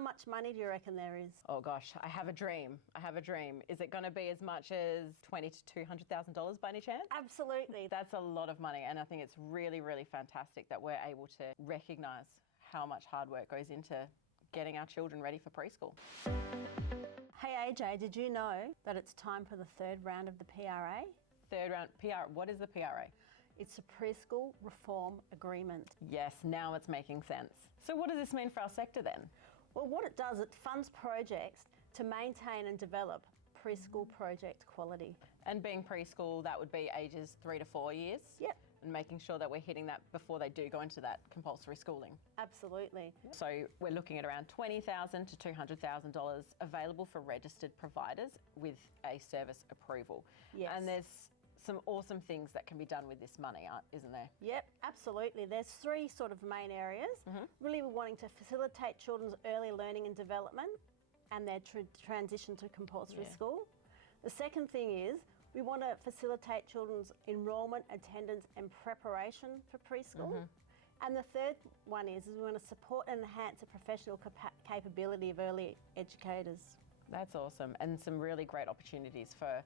How much money do you reckon there is? Oh gosh, I have a dream. Is it going to be as much as $20,000 to $200,000 by any chance? Absolutely. That's a lot of money, and I think it's really, really fantastic that we're able to recognise how much hard work goes into getting our children ready for preschool. Hey AJ, did you know that it's time for the third round of the PRA? Third round, what is the PRA? It's a preschool reform agreement. Yes, now it's making sense. So what does this mean for our sector then? Well, what it does, it funds projects to maintain and develop preschool project quality. And being preschool, that would be ages 3 to 4 years? Yep. And making sure that we're hitting that before they do go into that compulsory schooling. Absolutely. So we're looking at around $20,000 to $200,000 available for registered providers with a service approval. Yes. And there's some awesome things that can be done with this money, isn't there? Yep, absolutely. There's three sort of main areas. Really, we're wanting to facilitate children's early learning and development and their transition to compulsory school. The second thing is we want to facilitate children's enrolment, attendance and preparation for preschool. And the third one is we want to support and enhance the professional capability of early educators. That's awesome, and some really great opportunities for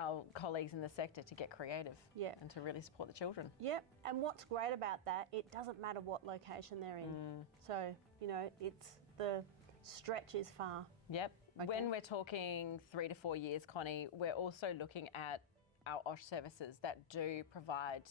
our colleagues in the sector to get creative and to really support the children. Yep, and what's great about that, it doesn't matter what location they're in. So, you know, it's the stretch is far. Yep. Okay. When we're talking 3 to 4 years, Connie, we're also looking at our OSH services that do provide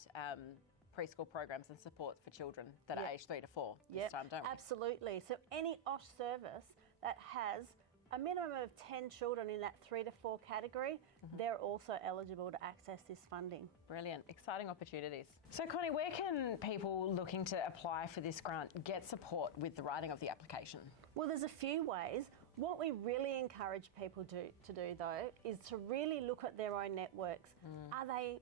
preschool programs and support for children that are aged 3 to 4 this time, don't we? Absolutely. So any OSH service that has a minimum of 10 children in that 3 to 4 category, they're also eligible to access this funding. Brilliant, exciting opportunities. So Connie, where can people looking to apply for this grant get support with the writing of the application? Well, there's a few ways. What we really encourage people to do though, is to really look at their own networks.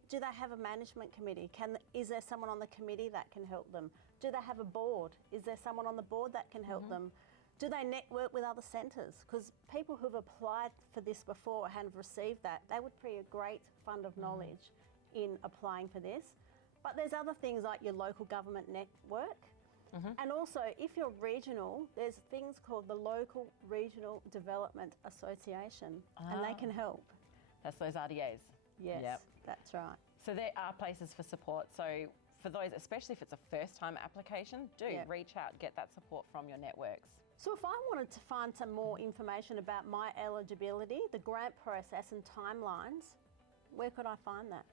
Do they have a management committee? Is there someone on the committee that can help them? Do they have a board? Is there someone on the board that can help them? Do they network with other centres? Because people who've applied for this before and have received that, they would be a great fund of knowledge in applying for this. But there's other things like your local government network. And also, if you're regional, there's things called the Local Regional Development Association, and they can help. That's those RDAs. Yes, that's right. So there are places for support. So for those, especially if it's a first-time application, reach out, get that support from your networks. So if I wanted to find some more information about my eligibility, the grant process and timelines, where could I find that?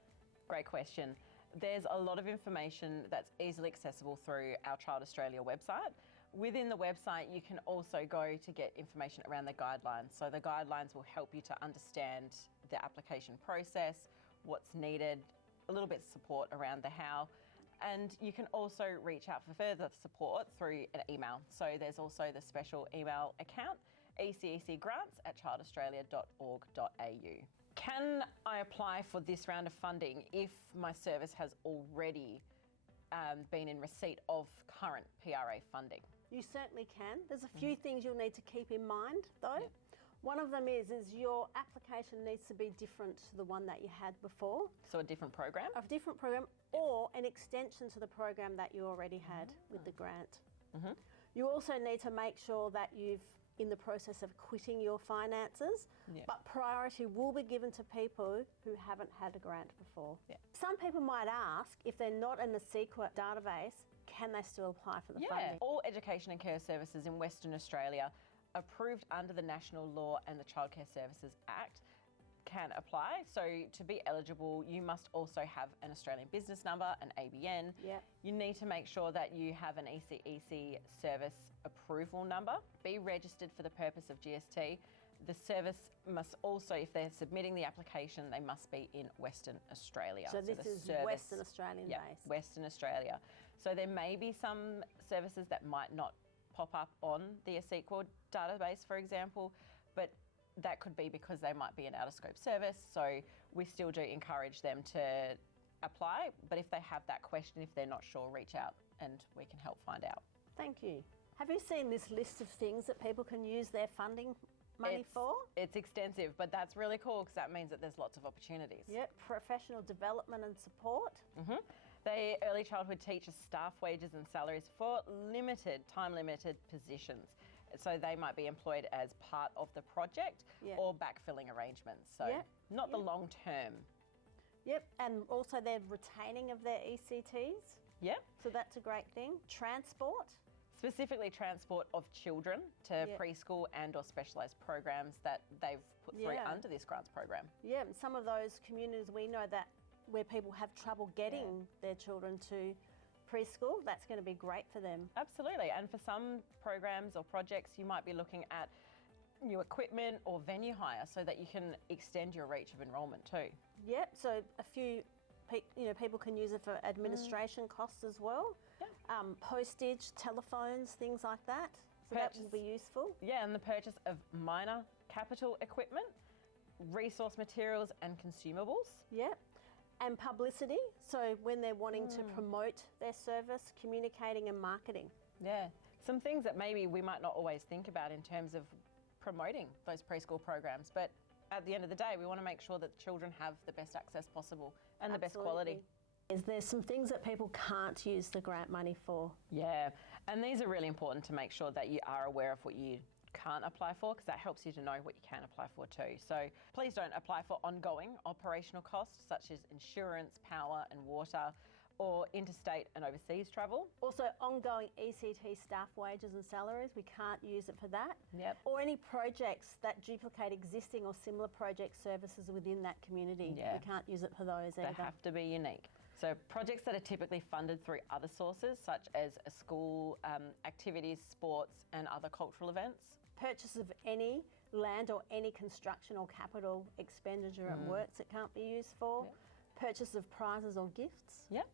Great question. There's a lot of information that's easily accessible through our Child Australia website. Within the website, you can also go to get information around the guidelines. So the guidelines will help you to understand the application process, what's needed, a little bit of support around the how. And you can also reach out for further support through an email. So there's also the special email account, ECEC grants@childaustralia.org.au. Can I apply for this round of funding if my service has already been in receipt of current PRA funding? You certainly can. There's a few things you'll need to keep in mind though. One of them is your application needs to be different to the one that you had before. So a different program? A different program or an extension to the program that you already had with the grant. You also need to make sure that you've in the process of quitting your finances, but priority will be given to people who haven't had a grant before. Some people might ask if they're not in the ECEC database, can they still apply for the funding? All education and care services in Western Australia approved under the National Law and the Childcare Services Act can apply. So to be eligible, you must also have an Australian business number, an ABN. You need to make sure that you have an ECEC service approval number. Be registered for the purpose of GST. The service must also, if they're submitting the application, they must be in Western Australia. So this is Western Australian based? Western Australia. So there may be some services that might not pop up on the ECEC WA database, for example, but that could be because they might be an out-of-scope service. So we still do encourage them to apply, but if they have that question, if they're not sure, reach out and we can help find out. Thank you. Have you seen this list of things that people can use their funding money for? It's extensive, but that's really cool because that means that there's lots of opportunities. Professional development and support. They early childhood teachers staff wages and salaries for time limited positions. So they might be employed as part of the project Yeah. or backfilling arrangements. So Yeah. not the long term. Yep, and also their retaining of their ECTs. Yep. So that's a great thing. Transport. Specifically transport of children to Yeah. preschool and or specialised programs that they've put through Yeah. under this grants program. Yeah, and some of those communities we know that where people have trouble getting their children to preschool, that's going to be great for them. Absolutely. And for some programs or projects, you might be looking at new equipment or venue hire so that you can extend your reach of enrolment too. Yep, so a few people can use it for administration costs as well. Yep. Postage, telephones, things like that. So that will be useful. Yeah, and the purchase of minor capital equipment, resource materials and consumables. Yep. And publicity. So when they're wanting to promote their service, communicating and marketing. Yeah, some things that maybe we might not always think about in terms of promoting those preschool programs, but at the end of the day, we want to make sure that children have the best access possible and the best quality. Is there some things that people can't use the grant money for? Yeah, and these are really important to make sure that you are aware of what you can't apply for, because that helps you to know what you can apply for too. So please don't apply for ongoing operational costs such as insurance, power and water, or interstate and overseas travel. Also, ongoing ECT staff wages and salaries, we can't use it for that. Yep. Or any projects that duplicate existing or similar project services within that community. Yeah. We can't use it for those They either. have to be unique. So projects that are typically funded through other sources such as a school, activities, sports and other cultural events. Purchase of any land or any construction or capital expenditure and works it can't be used for. Yep. Purchase of prizes or gifts. Yep.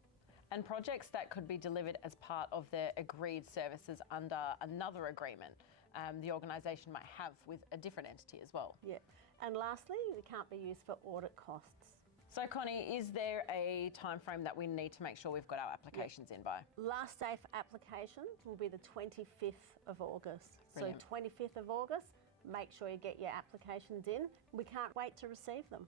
And projects that could be delivered as part of the agreed services under another agreement the organisation might have with a different entity as well. Yeah. And lastly, it can't be used for audit costs. So Connie, is there a time frame that we need to make sure we've got our applications in by? Last day for applications will be the 25th of August. Brilliant. So 25th of August, make sure you get your applications in. We can't wait to receive them.